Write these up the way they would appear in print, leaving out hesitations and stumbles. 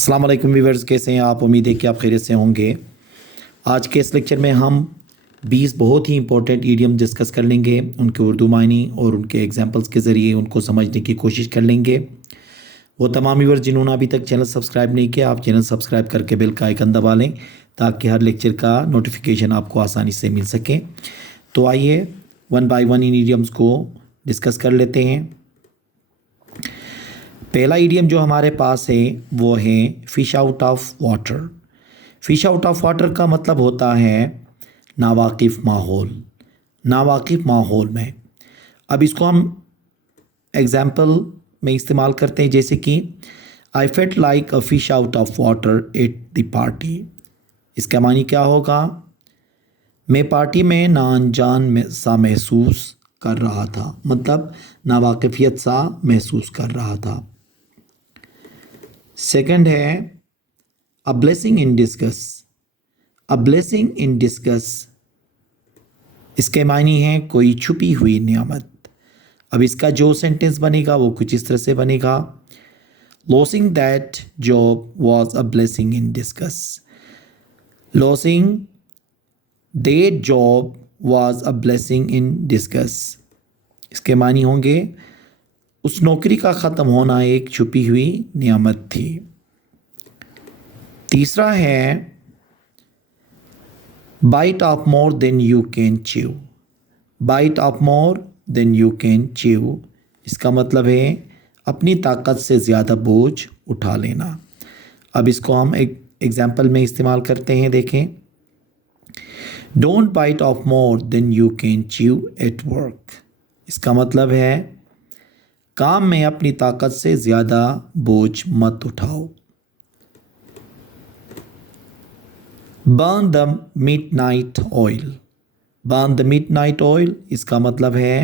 अस्सलाम वालेकुम व्यूअर्स, कैसे हैं आप? उम्मीद है कि आप खैरियत से होंगे। आज के इस लेक्चर में हम 20 बहुत ही इंपॉर्टेंट ईडियम डिस्कस कर लेंगे, उनके उर्दू मायने और उनके एग्जांपल्स के ज़रिए उनको समझने की कोशिश कर लेंगे। वो तमाम व्यूअर्स जिन्होंने अभी तक चैनल सब्सक्राइब नहीं किया, आप चैनल सब्सक्राइब करके बेल का आइकन दबा लें ताकि हर लेक्चर का नोटिफिकेशन आपको आसानी से मिल सके। तो आइए one by one in idioms को डिस्कस कर लेते हैं। पहला ईडियम जो हमारे पास है वो है fish out of water. Fish out of water का मतलब होता है नावाकिफ़ माहौल, नावाकिफ़ माहौल में। अब इसको हम एग्जाम्पल में इस्तेमाल करते हैं, जैसे कि I felt like a fish out of water at the party. इसका मानी क्या होगा? मैं पार्टी में नाअनजान सा महसूस कर रहा था, मतलब नावाकिफियत सा महसूस कर रहा था। सेकंड है a blessing in discuss. A blessing in discuss इसके मायने हैं कोई छुपी हुई नियामत। अब इसका जो सेंटेंस बनेगा वो कुछ इस तरह से बनेगा, losing that job was a blessing in discuss. Losing that job was a blessing in discuss. इसके मानी होंगे उस नौकरी का ख़त्म होना एक छुपी हुई नियामत थी। तीसरा है bite off more than you can chew. Bite off more than you can chew इसका मतलब है अपनी ताकत से ज़्यादा बोझ उठा लेना। अब इसको हम एक एग्जाम्पल में इस्तेमाल करते हैं, देखें। Don't bite off more than you can chew at work. इसका मतलब है काम में अपनी ताकत से ज़्यादा बोझ मत उठाओ। Burn the midnight oil. Burn the midnight oil इसका मतलब है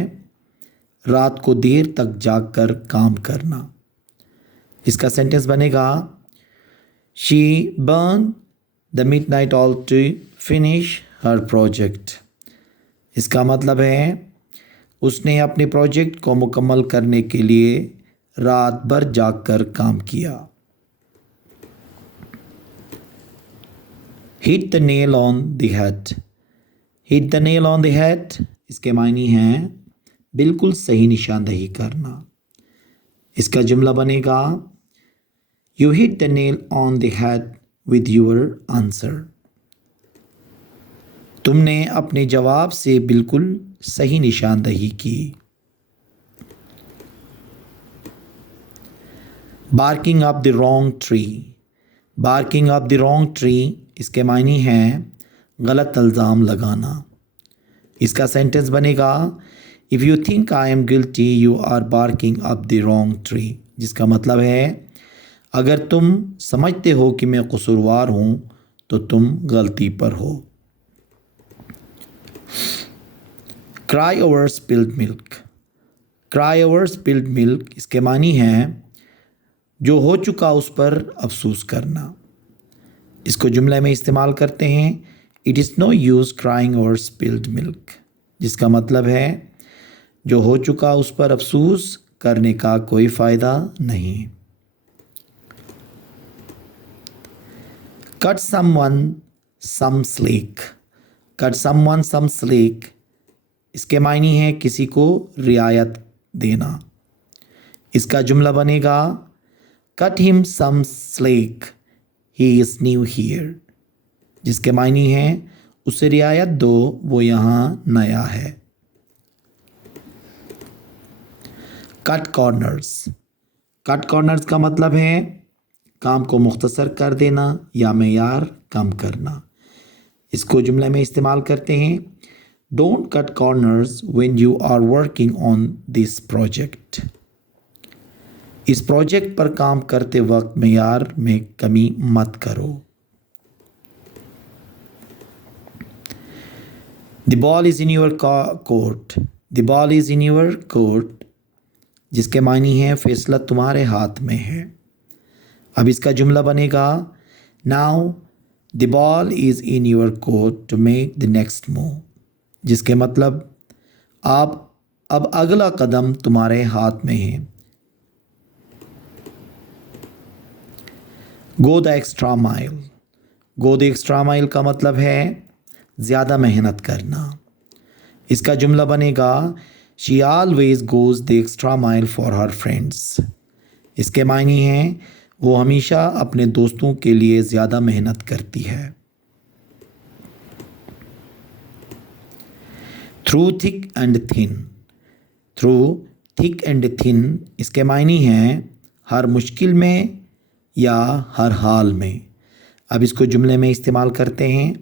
रात को देर तक जागकर काम करना। इसका सेंटेंस बनेगा she burn the midnight oil to finish her project. इसका मतलब है उसने अपने प्रोजेक्ट को मुकम्मल करने के लिए रात भर जागकर काम किया। Hit the nail on the head. Hit the nail on the head इसके मायने हैं बिल्कुल सही निशानदही करना। इसका जुमला बनेगा you hit the nail on the head with your answer. तुमने अपने जवाब से बिल्कुल सही निशानदही की। Barking up the wrong tree. Barking up the wrong tree इसके मायने हैं गलत इल्ज़ाम लगाना। इसका सेंटेंस बनेगा if you think I am guilty you are barking up the wrong tree. जिसका मतलब है अगर तुम समझते हो कि मैं कसूरवार हूँ तो तुम गलती पर हो। Cry over spilled milk. Cry over spilled milk इसके मानी हैं जो हो चुका उस पर अफसोस करना। इसको जुमले में इस्तेमाल करते हैं it is no use crying over spilled milk. जिसका मतलब है जो हो चुका उस पर अफसोस करने का कोई फ़ायदा नहीं। Cut someone some slack. Cut someone some slack इसके मायने हैं किसी को रियायत देना। इसका जुमला बनेगा cut him some slack he is new here. जिसके मायने हैं उसे रियायत दो, वो यहाँ नया है। Cut corners. कट कॉर्नर्स का मतलब है काम को मुख्तसर कर देना या मेयार कम करना। इसको जुमले में इस्तेमाल करते हैं don't cut corners when you are working on this project. इस प्रोजेक्ट पर काम करते वक्त मेयार में कमी मत करो। The ball is in your court. The ball is in your court जिसके मायने हैं फैसला तुम्हारे हाथ में है। अब इसका जुमला बनेगा now the ball is in your court to make the next move. जिसके मतलब आप अब अगला कदम तुम्हारे हाथ में है। Go the extra mile. Go the extra mile का मतलब है ज़्यादा मेहनत करना। इसका जुमला बनेगा she always goes the extra mile for her friends. इसके मायने हैं वो हमेशा अपने दोस्तों के लिए ज़्यादा मेहनत करती है। Through thick and thin. Through thick and thin इसके मायने हैं हर मुश्किल में या हर हाल में। अब इसको जुमले में इस्तेमाल करते हैं।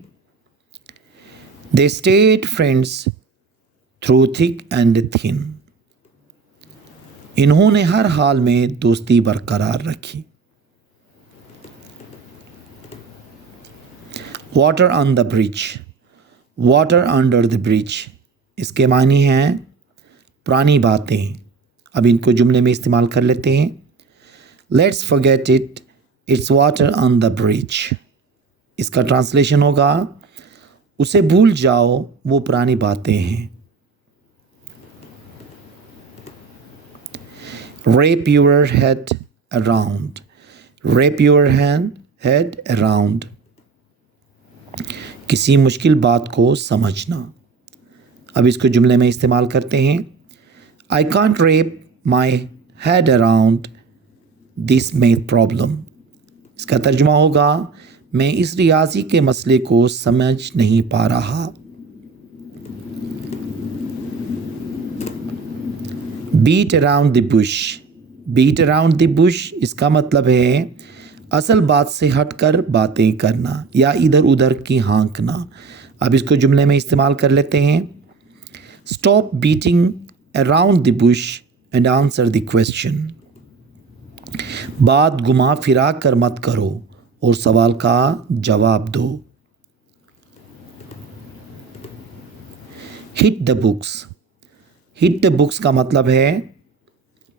They stayed friends through thick and thin. इन्होंने हर हाल में दोस्ती बरकरार रखी। Water on the bridge. Water under the bridge इसके मानी हैं पुरानी बातें। अब इनको जुमले में इस्तेमाल कर लेते हैं। Let's forget it, it's water on the bridge. इसका ट्रांसलेशन होगा उसे भूल जाओ, वो पुरानी बातें हैं। Wrap your head around. Wrap your head around. किसी मुश्किल बात को समझना। अब इसको जुमले में इस्तेमाल करते हैं। I can't wrap my head around this math problem. इसका तर्जुमा होगा मैं इस रियाजी के मसले को समझ नहीं पा रहा। Beat around the bush. Beat around the bush इसका मतलब है असल बात से हटकर बातें करना या इधर उधर की हाँकना। अब इसको जुमले में इस्तेमाल कर लेते हैं। Stop beating around the Bush and answer the question. बात घुमा फिरा कर मत करो और सवाल का जवाब दो। Hit the books. Hit the books का मतलब है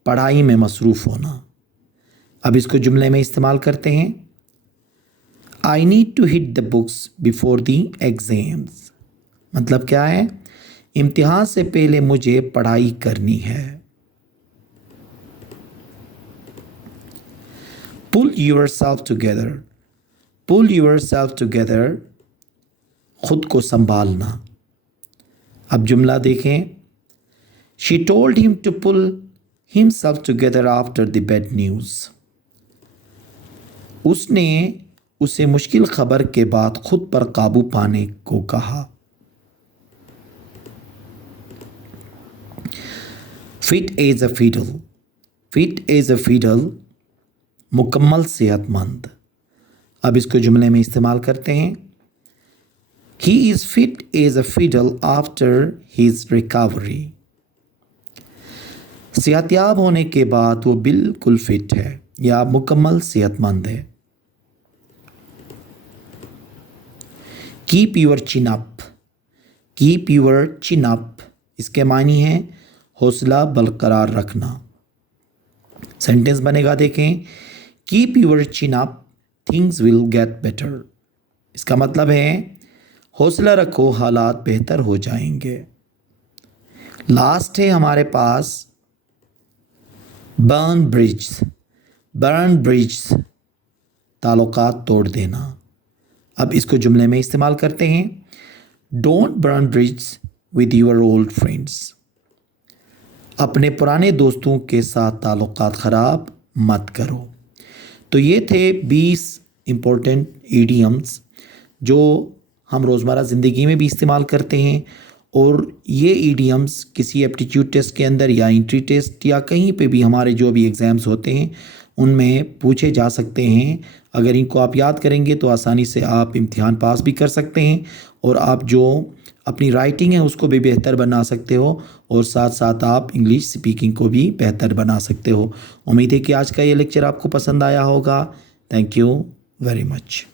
पढ़ाई में मसरूफ़ होना। अब इसको जुमले में इस्तेमाल करते हैं। I need to hit the books before the exams. मतलब क्या है? इम्तिहान से पहले मुझे पढ़ाई करनी है। Pull yourself together. Pull yourself together खुद को संभालना। अब जुमला देखें। She told him to pull himself together after the bad news. उसने उसे मुश्किल खबर के बाद खुद पर काबू पाने को कहा। Fit as a fiddle. Fit as a fiddle मुकम्मल सेहतमंद। अब इसको जुमले में इस्तेमाल करते हैं। He is fit as a fiddle after his recovery. सेहतयाब होने के बाद वो बिल्कुल फिट है या मुकम्मल सेहतमंद है। Keep your chin up. Keep your chin up इसके मानी है हौसला बरकरार रखना। सेंटेंस बनेगा देखें। Keep your chin up, things will get better. इसका मतलब है हौसला रखो, हालात बेहतर हो जाएंगे। लास्ट है हमारे पास बर्न ब्रिज। बर्न ब्रिज ताल्लुकात तोड़ देना। अब इसको जुमले में इस्तेमाल करते हैं। Don't burn bridge with your old friends. अपने पुराने दोस्तों के साथ ताल्लुकात ख़राब मत करो। तो ये थे 20 इम्पोर्टेंट ईडियम्स जो हम रोज़मर्रा ज़िंदगी में भी इस्तेमाल करते हैं और ये ईडियम्स किसी एप्टीट्यूड टेस्ट के अंदर या एंट्री टेस्ट या कहीं पे भी हमारे जो भी एग्ज़ाम्स होते हैं उनमें पूछे जा सकते हैं। अगर इनको आप याद करेंगे तो आसानी से आप इम्तिहान पास भी कर सकते हैं और आप जो अपनी राइटिंग है उसको भी बेहतर बना सकते हो और साथ साथ आप इंग्लिश स्पीकिंग को भी बेहतर बना सकते हो। उम्मीद है कि आज का ये लेक्चर आपको पसंद आया होगा। Thank you very much.